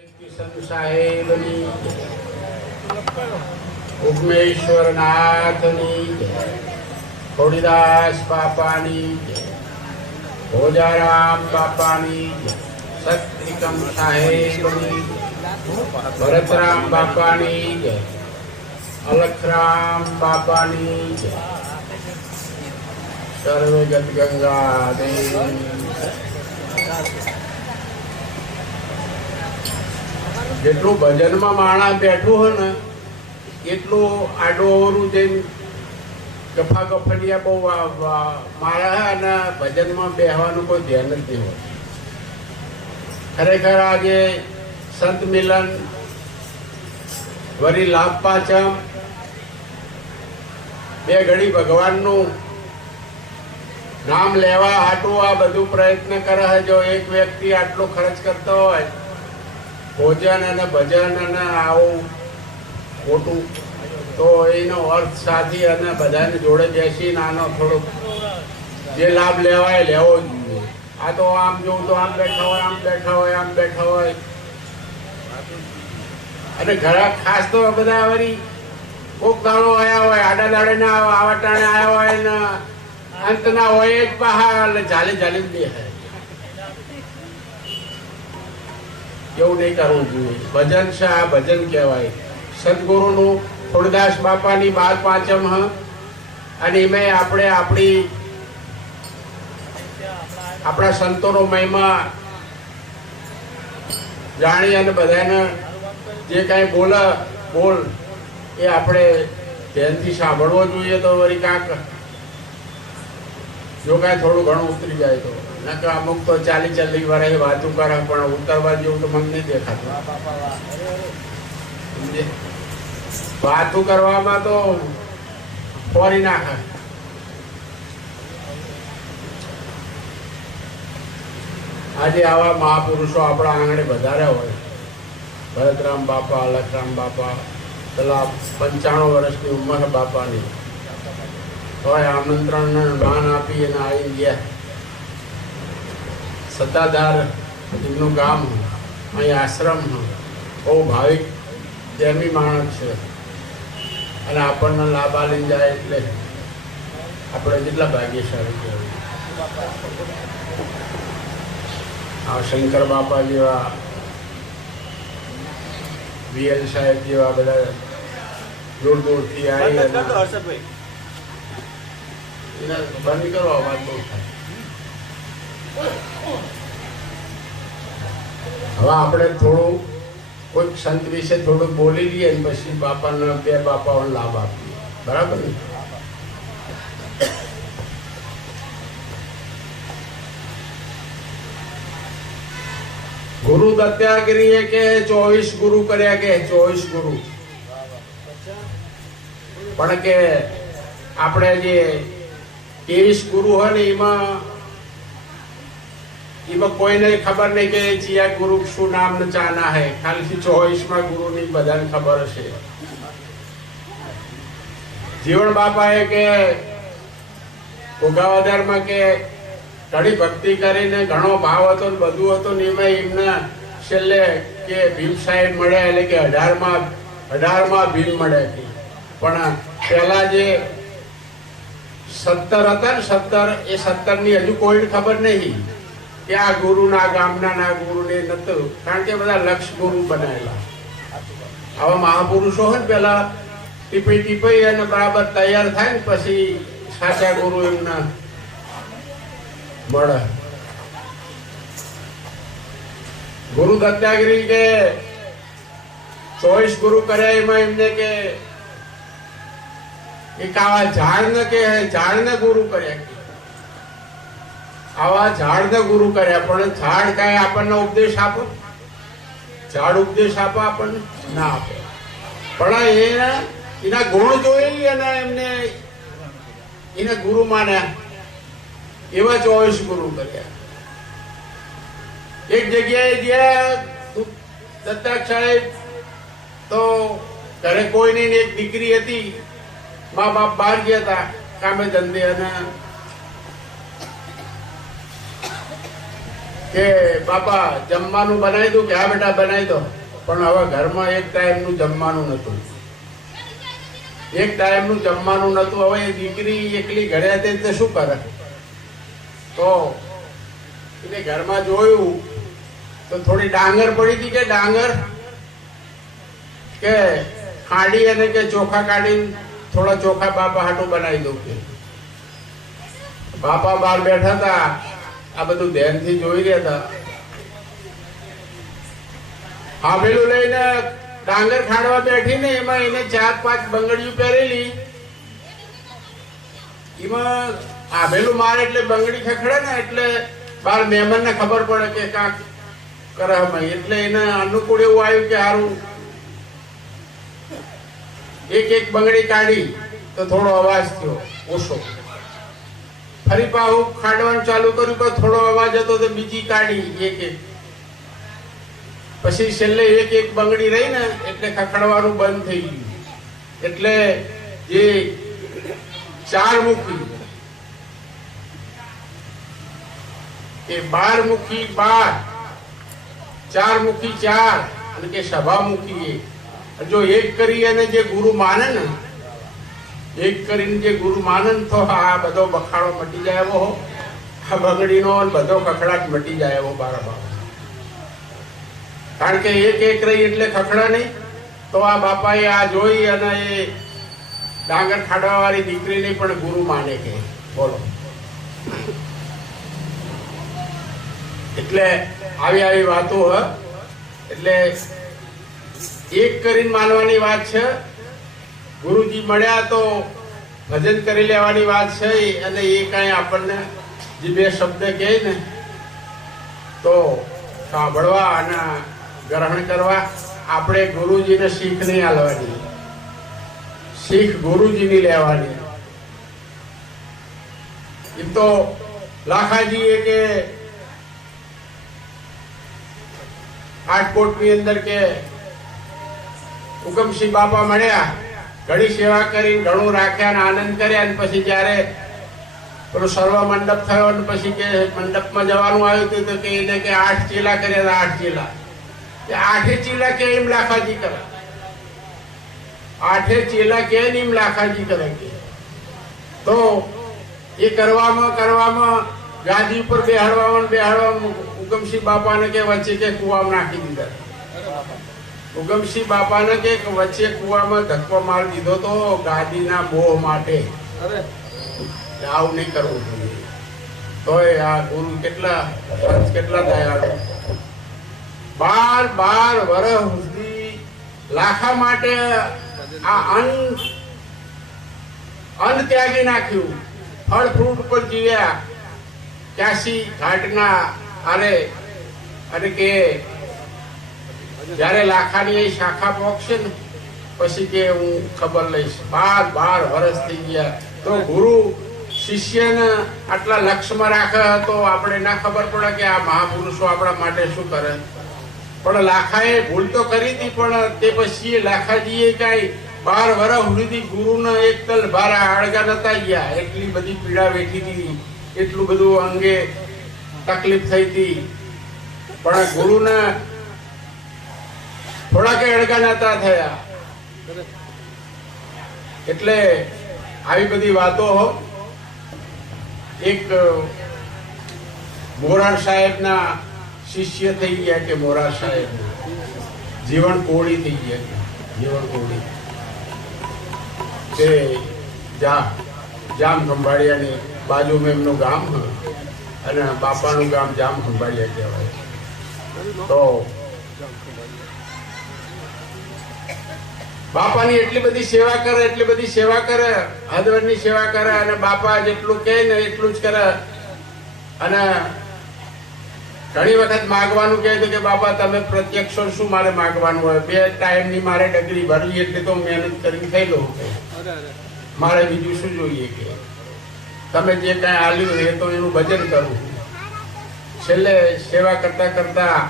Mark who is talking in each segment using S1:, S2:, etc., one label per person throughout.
S1: કિશન સાહેબની ઉમેશ્વર નાથની ખોડીદાસ બાપાની ભોજારામ બાપાની સત્રિકમ સાહેબની, ભરતરામ બાપાની, અલખરામ બાપાની સર્વે ગંગા દેવી જેટલું ભજનમાં માણસ બેઠું હોય ને, એટલું આડું જઈને ગફા ગફડિયા બહુ હે અને ભજનમાં બેહવાનું કોઈ ધ્યાન જ નહીં હોય. ખરેખર આજે સંત મિલન, વરી લાભ પાછા, બે ઘડી ભગવાનનું નામ લેવા હાટું આ બધું પ્રયત્ન કરે છે. જો એક વ્યક્તિ આટલો ખર્ચ કરતો હોય ભોજન અને ભજન અને આવું ખોટું. તો એનો અર્થ સાધી અને બધાને જોડે બેસીને આનો થોડોક જે લાભ લેવાય લેવો જ જોઈએ. આ તો આમ જોઉં તો આમ બેઠા હોય આમ બેઠા હોય આમ બેઠા હોય. અને ઘણા ખાસ તો બધા વળી કોક દાણો આયા હોય આડા દાડે ના આવે, ટાણે આયા હોય ને અંત ના હોય જ પાહા એટલે જાલે જાલે જ દેખાય એવું નહીં કરવું જોઈએ. ભજન છે, આ ભજન કહેવાય. સદગુરુનું ખોડદાસ બાપાની બાર પાંચમ, હ? અને એમાં આપણે આપણી આપણા સંતોનો મહિમા જાણી અને બધાને જે કાંઈ બોલે, બોલ, એ આપણે ધ્યાનથી સાંભળવો જોઈએ તો વળી કાંક જો કાંઈ થોડું ઘણું ઉતરી જાય તો. નકર અમુક તો ચાલી ચાલી વાળા વાતું કરે પણ ઉતરવા જેવું તો મને નહીં દેખાતું? વાતું કરવામાં તો ફોરી નાખે. આજે આવા મહાપુરુષો આપણા આંગણે વધારે હોય. ભરતરામ બાપા લખરામ બાપા પેલા પંચાણું વર્ષની ઉંમર બાપાની. તોય આમંત્રણ માન આપી અને આવી ગયા. સત્તાધાર એમનું ગામ અહીં આશ્રમ બહુ ભાવિક ધર્મી માણસ છે. અને આપણને લાભ આલી જાય એટલે આપણે કેટલા ભાગ્યશાળી કહેવાય. આ શંકર બાપા જેવા વીએલ સાહેબ જેવા બધા દૂર દૂરથી આવી બંધ કરો અવાજ બહુ થાય. હવે આપણે થોડું કોઈક સંત વિશે થોડું બોલી લઈએ ને પછી બાપાને બે બાપાઓને લાભ આપીએ. બરાબર ને? ગુરુ દત્યાગીરીએ કે ચોવીસ ગુરુ કર્યા કે ચોવીસ ગુરુ? પણ કે આપણે જે ત્રેવીસ ગુરુ હોય ને એમાં એમાં કોઈને ખબર નહીં કે ચિયા ગુરુ શું નામ ચાના હે. ખાલી ચોવીસમાં ગુરુ ની બધાને ખબર હશે. જીવન બાપાએ કે ઉગાવદારમાં કે ઘણી ભક્તિ કરીને ઘણો ભાવ હતો ને બધું હતું ને એમાં એમને છેલ્લે કે ભીમ સાહેબ મળ્યા એટલે કે અઢારમાં અઢારમાં ભીમ મળ્યા કે. પણ પહેલા જે સત્તર હતા ને સત્તર, એ સત્તરની હજુ કોઈ ખબર નહીં. કે આ ગુરુ ના ગામના ના ગુરુ ને નતું, કારણ કે બધા લક્ષ ગુરુ બનાવેલા આવા મહાપુરુષો હોય પેલા ટીપી ટીપી અને બરાબર તૈયાર થાય ને પછી સાચા ગુરુ એમના મળે. ગુરુ દત્તાગીરી કે ચોવીસ ગુરુ કર્યા એમાં એમને કે, એક આવા ઝાડને કે, ઝાડને ગુરુ કર્યા આવા ઝાડને ગુરુ કર્યા. પણ ઝાડ કાંઈ આપણને ઉપદેશ આપો? ઝાડ ઉપદેશ આપો આપણને? ના આપે. પણ એના એના ગુણ જોઈ અને એમને એને ગુરુ માન્યા. એવા ચોવીસ ગુરુ કર્યા. એક જગ્યાએ ગયા દત્તાક સાહેબ તો ઘરે કોઈ નહીં ને એક દીકરી હતી. મા બાપ બહાર ગયા હતા, કામે ધંધે અને કે બાપા, જમવાનું બનાવી દઉં કે હા બેટા બનાવી દો. પણ હવે ઘરમાં એક ટાઈમનું જમવાનું નતું એક ટાઈમનું જમવાનું નતું હવે એ દીકરી એકલી ઘરે હતી તો શું કરે? તો એને ઘરમાં જોયું, તો થોડી ડાંગર પડી હતી કે ડાંગર? કે ખાડી અને કે ચોખા કાઢીને થોડા ચોખા બાપા હાટું બનાવી દઉં કે. બાપા બહાર બેઠા હતા. આ બધું ધ્યાનથી જોઈ રહ્યા હતા હાફેલું લઈને ડાંગર ખાડવા બેઠી ને એમાં એને ચાર પાંચ બંગડીઓ પહેરેલી એમાં આભેલું મારે એટલે બંગડી ખખડે ને એટલે બાર મહેમાન ને ખબર પડે કે કાંક કરે એટલે એને અનુકૂળ એવું આવ્યું કે સારું એક એક બંગડી કાઢી તો થોડો અવાજ થયો ઓછો. ફરી પાછું ખાડવાનું ચાલુ કર્યું, પણ થોડો અવાજ હતો તો બીજી કાઢી, એક એક. પછી છેલ્લે એક એક બંગડી રહી ને, એટલે ખખડવાનું બંધ થઈ ગયું. એટલે જે ચાર મુખી, એ બાર મુખી બાર, ચાર મુખી ચાર, અને કે સભા મુખી એક. જો એક કરી અને જે ગુરુ માને ને એક કરીને જે ગુરુ માનન તો આ બધો બખાડો મટી જાય એવો આ બંગડીનો બધો ખખડાટ મટી જાય એવો બારા બાપ. કારણ કે એક એક રહી એટલે ખખડા નહીં. તો આ બાપાએ આ જોઈ અને એ ડાંગર ખાડવા વાળી દીકરીને પણ ગુરુ માને કે. બોલો. એટલે આવી આવી વાતો હ. એટલે એક કરીને માનવાની વાત છે. ગુરુજી મળ્યા તો ભજન કરી લેવાની વાત છે અને એ કાંઈ આપણને જે બે શબ્દ કહે ને, તો સાંભળવા અને ગ્રહણ કરવા આપણે ગુરુજીને શીખ નહીં આલવાની. શીખ ગુરુજીની લેવાની. એમ તો લાખાજી એ કે આટકોટની અંદર કે હુકમસિંહ બાપા મળ્યા ઘણી સેવા કરી, ઘણું રાખ્યા અને આનંદ કર્યા અને પછી જ્યારે પેલો સર્વ મંડપ થયો અને પછી કે મંડપમાં જવાનું આવ્યું હતું તો કે એને કે આઠ ચીલા કર્યા આઠ ચીલા. આઠે ચીલા કે એમ લાખાજી કરે? આઠે ચીલા કે એમ લાખાજી કરે કે? તો એ કરવામાં કરવામાં ગાદી ઉપર બેહાડવામાં બેહાડવામાં ઉગમસિંહ બાપાને કે વચ્ચે કે કુવામાં નાખી દીધા. ઉગમસિંહ બાપાને કે વચ્ચે કુવામાં ધક્કો મારી દીધો તો ગાદીના મોહ માટે. આવું નહીં કરવું જોઈએ. તોય આ ગુરુ કેટલા કેટલા દયાળુ. બાર બાર વર્ષ સુધી લાખા માટે આ અન્ન અન્ન ત્યાગી નાખ્યું. ફળ ફ્રૂટ પર જીવ્યા. ક્યાસી ઘાટના અરે અને કે જ્યારે લાખાની એ શાખા પહોંચશે ને, પછી કે હું ખબર લઈશ. બાર બાર વર્ષ થઈ ગયા. તો ગુરુ શિષ્યને આટલા લક્ષમાં રાખે તો આપણે ના ખબર પડે કે આ મહાપુરુષો આપણા માટે શું કરે. પણ લાખાએ ભૂલ તો કરી હતી, પણ તે પછી લાખાજીએ કાંઈ બાર વર્ષ સુધી ગુરુને એક તલ ભારા આળગા નતા ગયા. એટલી બધી પીડા વેઠી હતી, એટલું બધું અંગે તકલીફ થઈ હતી. પણ ગુરુને થોડાક અડગા નાતા થયા. એટલે આવી બધી વાતો એક મોરાર સાહેબના શિષ્ય થઈ ગયા કે મોરાર સાહેબ? જીવન કોળી થઈ ગયા. જીવન કોળી. તે જા, જામ ખંભાળિયાની બાજુમાં એમનું ગામ અને બાપાનું ગામ જામ ખંભાળિયા કહેવાય. તો બાપાની એટલી બધી સેવા કરે, એટલી બધી સેવા કરે હદવરની સેવા કરે અને બાપા જેટલું કહે ને એટલું જ કરે. અને ઘણી વખત માગવાનું કહે કે બાપા, તમે પ્રત્યક્ષ શું મારે માગવાનું હોય? બે ટાઈમની મારે ડગરી ભરવી એટલે તો મહેનત કરીને થઈ લઉં. મારે બીજું શું જોઈએ કે? તમે જે કાંઈ આલ્યું એ તો એનું ભજન કરું. છેલ્લે સેવા કરતા કરતા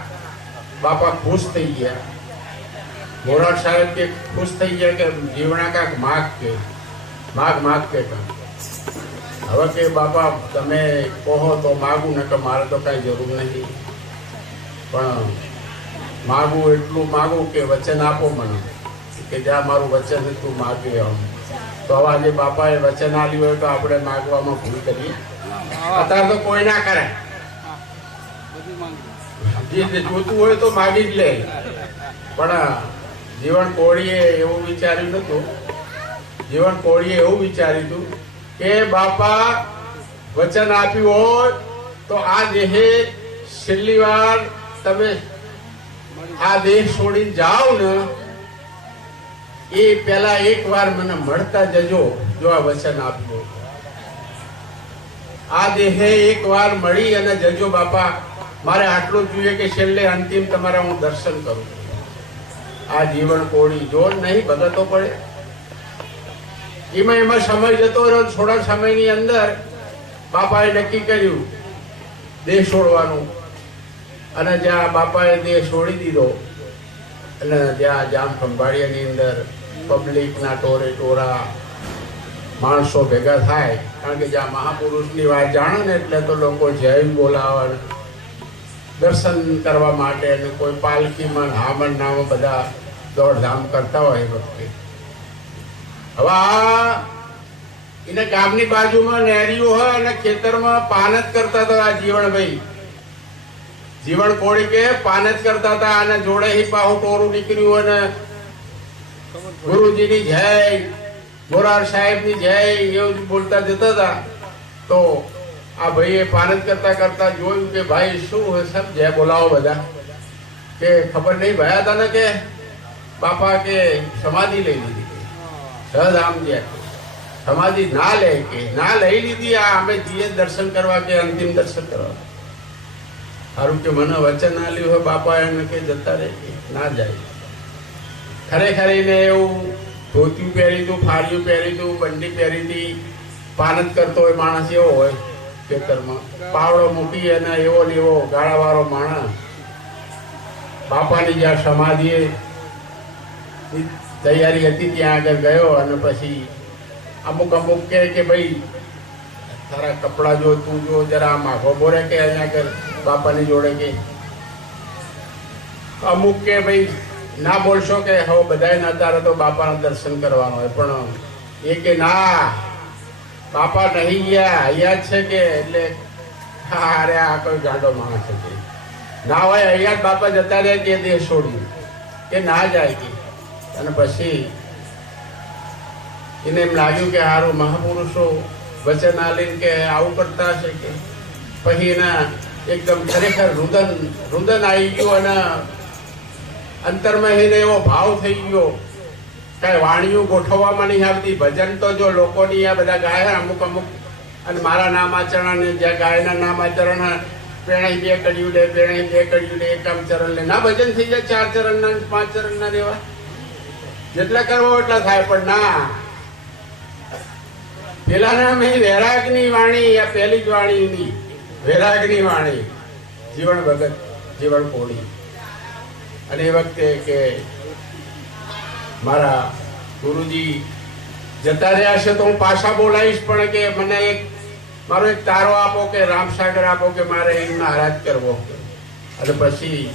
S1: બાપા ખુશ થઈ ગયા. મોરાર સાહેબ કે ખુશ થઈ ગયા કે જીવણા કાંક માગ કે માગ માગ કે હવે કે બાપા તમે કહો તો માગું ને કે મારે તો કાંઈ જરૂર નથી પણ માગું એટલું માગું કે વચન આપો મને કે જ્યાં મારું વચન હતું તું માગે આમ તો હવે આજે બાપાએ વચન આપ્યું હોય તો આપણે માગવામાં ભૂલ કરીએ. અત્યારે તો કોઈ ના કરે. જે જે જોતું હોય તો માગી જ લે. પણ જીવન કોળીએ એવું વિચાર્યું હતું જીવન કોળીએ એવું વિચાર્યું હતું કે બાપા, વચન આપ્યું હોય તો આ દેહે છેલ્લી વાર તમે આ દેહ છોડીને જાઓ ને, એ પેલા એક વાર મને મળતા જજો જો આ વચન આપ્યું આ દેહે એક વાર મળી અને જજો બાપા, મારે આટલું જોઈએ કે છેલ્લે અંતિમ તમારા હું દર્શન કરું. આ જીવન કોળી જો નહીં ભગતો પડે, એમાં એમાં સમય જતો રહ્યો થોડા સમયની અંદર બાપાએ નક્કી કર્યું, દેહ છોડવાનું. અને જ્યાં બાપાએ દેહ છોડી દીધો અને ત્યાં જામ ખંભાળિયાની અંદર પબ્લિકના ટોરે ટોરા માણસો ભેગા થાય, કારણ કે જ્યાં મહાપુરુષની વાત જાણે ને એટલે તો લોકો જય બોલાવે દર્શન કરવા માટે અને કોઈ પાલખીમાં હામણ નામ બધા દોડધામ કરતા હોય વખતે. હવે આ એને ગામની બાજુમાં નેરીઓ હોય અને ખેતરમાં પાન જ કરતા હતા આ જીવણભાઈ. જીવણ કોળી કે પાન જ કરતા હતા અને જોડે હી પાહુ ટોરું નીકળ્યું અને ગુરુજીની જય મોરાર સાહેબની જય એવું બોલતા જતા હતા. તો આ ભાઈએ પાન જ કરતા કરતા જોયું કે ભાઈ શું જય બોલાવો બધા. કે ખબર નહીં, ભયા હતા ને કે બાપા કે સમાધિ લઈ લીધી સહધામ જે સમાધિ ના લે કે? ના લઈ લીધી, આ અમે જઈએ દર્શન કરવા કે અંતિમ દર્શન કરવા. સારું કે મને વચન આલ્યું હોય બાપા એને કે જતા રહે ના જાય. ખરેખર એને એવું ધોતિયું પહેરી હતું ફાળિયું પહેરી હતું બંડી પહેરી હતી પાનત કરતો હોય, માણસ એવો હોય. ખેતરમાં. પાવડો મૂકી અને એવો ને ગાળાવાળો માણસ બાપાની જ્યાં સમાધિએ તૈયારી હતી ત્યાં આગળ ગયો અને પછી અમુક અમુક કહે કે ભાઈ, તારા કપડા જો, તું જો, જરા આમ આઘો બોરે કે અહીંયા આગળ બાપાની જોડે કે. અમુક કે ભાઈ, ના બોલશો કે, હવે બધા ના તારે તો બાપાના દર્શન કરવાનું હોય, પણ એ કે ના બાપા નહીં ગયા, અહીંયા છે કે? એટલે હા અરે આ કોઈ ગાંડો માણસ છે ના હોય, અહીંયા જ બાપા જતા રહે કે દેહ છોડ્યું કે ના જાય કે? અને પછી એને એમ લાગ્યું કે હારું મહાપુરુષો વચન આલીન કે આવું કરતા હશે કે? પછી એના એકદમ ખરેખર રુદન રુદન આવી ગયું અને અંતરમાં એને એવો ભાવ થઈ ગયો. કઈ વાણીઓ ગોઠવવામાં નહીં આવતી. ભજન તો જો લોકોની આ બધા ગાય અમુક અમુક. અને મારા નામ આચરણ જ્યાં ગાયના નામ આચરણ બે કર્યું લે પેણાઈ બે કર્યું લે એકમ ચરણ લે. ના ભજન થઈ જાય ચાર ચરણ ના પાંચ ચરણ ના રેવા? જેટલા કરવો એટલા થાય, પણ ના. પેલા નામ એ વૈરાગની વાણી, આ પહેલી જ વાણી ની વૈરાગની વાણી. જીવન ભગત, જીવન કોળી. અને એ વખતે કે મારા ગુરુજી જતા રહ્યા છે તો હું પાછા બોલાવીશ, પણ કે મને એક, મારો એક તારો આપો કે રામસાગર આપો કે મારે એમનો આરાધ કરવો. અને પછી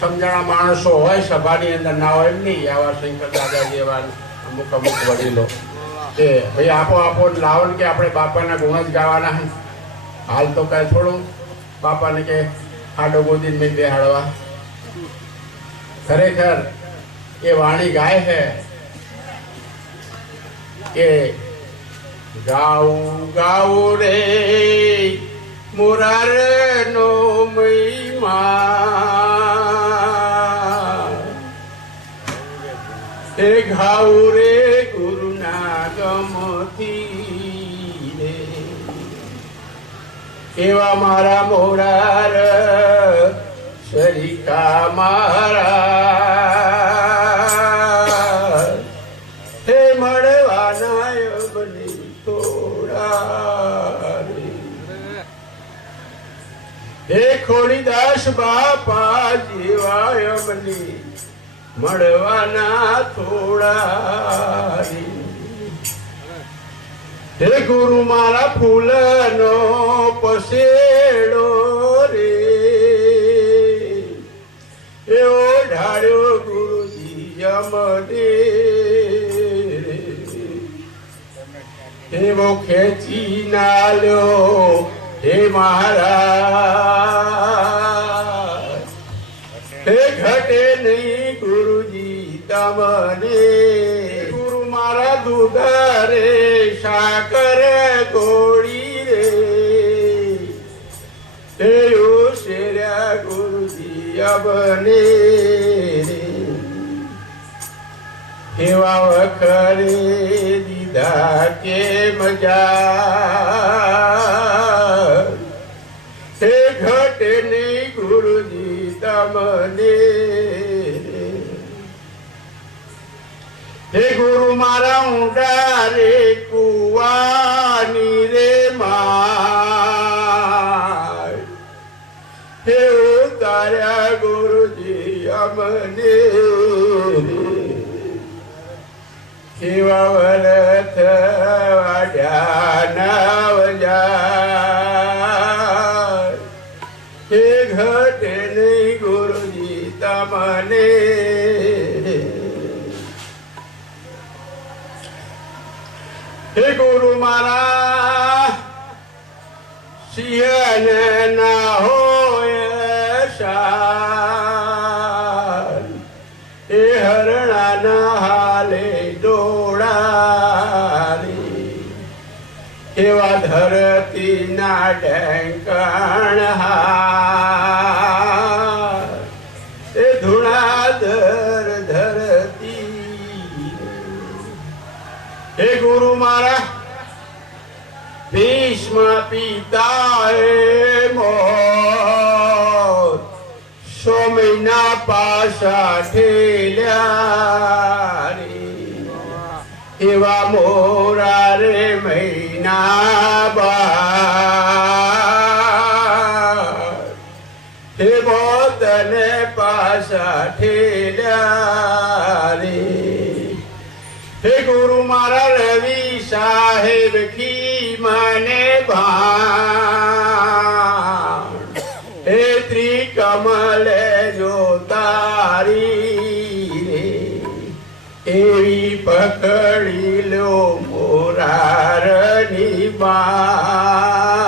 S1: સમજણા માણસો હોય, સભાની અંદર ના હોય એમ નહીં, આવા શંકર દાદા જેવા અમુક અમુક વડીલો. કે ભાઈ આપો આપો લાવો કે આપણે બાપાના ગુણ જ ગાવાના. હાલ તો કાંઈ થોડું. બાપાને કે, હાડો ગોદી મેં બેહાડવા. ખરેખર એ વાણી ગાય હે કે ગાઉ ગાઉ રે મુરાર નો મહિમા. એ ઘાઉ રે ગુરુના ગમતી રે. એવા મારા મોરાર સરિતા મારા ખોડીદાસ બાપા જીવાય મને મળવાના થોડા હે ગુરુ મારા ફૂલનો પસેડો રે. એવો ઢાળ્યો ગુરુજી જમદે એવો ખેંચી નાલ્યો હે મહારાજ. મારા દૂધ રે સાકર ગોળી રે. ઓ શેર્યા ગુરુજી અબને એવા વખરે દીધા કે મજા ઊંડા રે કુવાની રે હે ઉતાર્યા ગુરુજી અમને કેવા વરથ વાડ્યા નવ જાય ગુરુ મારા, સિંહને ના હોય શાન. એ હરણા ના હાલે દોડારી એવા ધરતી ના ડેંકણ હાર. એ ધુણાધર ધરતી. હે ગુરુ મારા ભીષ્મ પિતાએ મોત સો મહિના પાછા ઠેલ્યા. એવા મોરા રે મહિના બાર હે મોતને પાછા ઠેલ્યા રે હે ગુરુ મારા રવિ સાહેબ કી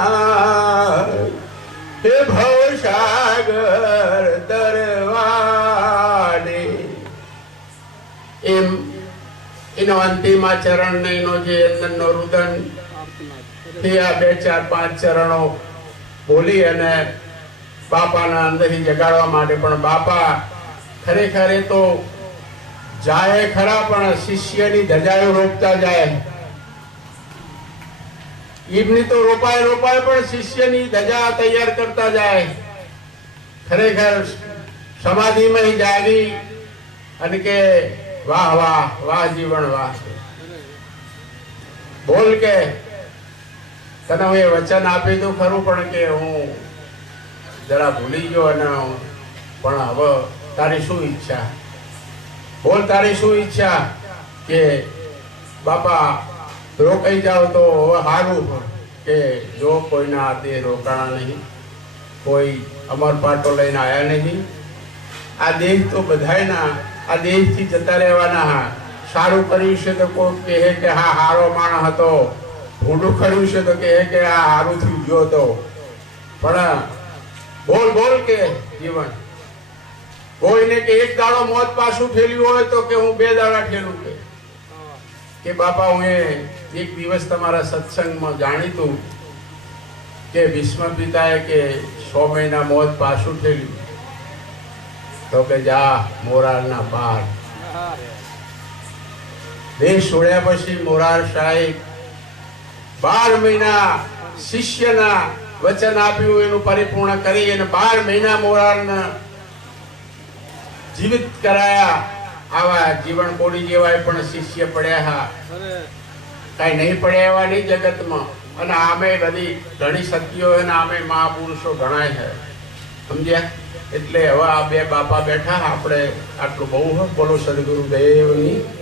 S1: બાર હે ભવસાગર તરવાને એમ એનો અંતિમ ચરણ ને એનો જે અંદરનો રુદન એ બે ચાર પાંચ ચરણો બોલી અને બાપાના અંદરથી જગાડવા માટે પણ બાપા ખરેખર તો જાય ખરા પણ શિષ્યની ધજાયો રોપતા જાય. એમની તો રોપાય રોપાય પણ શિષ્યની ધજા તૈયાર કરતા જાય. ખરેખર સમાધિમાં જાગી અને કે વાહ વાહ વાહ જીવન, વાહ. બોલ કે, તને હું એ વચન આપી દઉં ખરું, પણ કે હું જરા ભૂલી ગયો અને પણ હવે તારી શું ઈચ્છા? બોલ તારી શું ઈચ્છા? કે બાપા રોકાઈ જાઓ તો હવે સારું કે જો કોઈના હાથે રોકાણા નહીં, કોઈ અમર પાટો લઈને આવ્યા નહીં. આ દેશ તો બધાયના, આ દેશથી જતા રહેવાના હા. સારું કર્યું છે તો કોઈ કહે કે હા, હારો માણસ હતો. ભૂંડું કર્યું છે તો કહે કે આ હારું થઈ ગયો હતો પણ બોલ બોલ કે જીવન. કોઈને કે એક દાડો મોત પાછું ઠેલ્યું હોય તો કે હું બે દાડા ઠેલું કે બાપા, હું એ એક દિવસ તમારા સત્સંગમાં જાણીતું કે ભીષ્મ પિતાએ કે સો મહિના મોત પાછું થયેલું તો કે જા, મોરારના પાર. દેશ છોડ્યા પછી મોરાર સાહેબ બાર મહિના શિષ્યના વચન આપ્યું, એનું પરિપૂર્ણ કરી અને બાર મહિના મોરારના જીવિત કરાયા. આવા જીવન કોડી જેવાય પણ શિષ્ય પડ્યા હા. કઈ નહીં પડે એવા નહીં જગતમાં. અને આમે બધી ઘણી શક્તિઓ અને આમે મહાપુરુષો ઘણા છે. સમજ્યા? એટલે હવે આ બે બાપા બેઠા, આપણે આટલું બહુ. બોલો સદગુરુ દેવની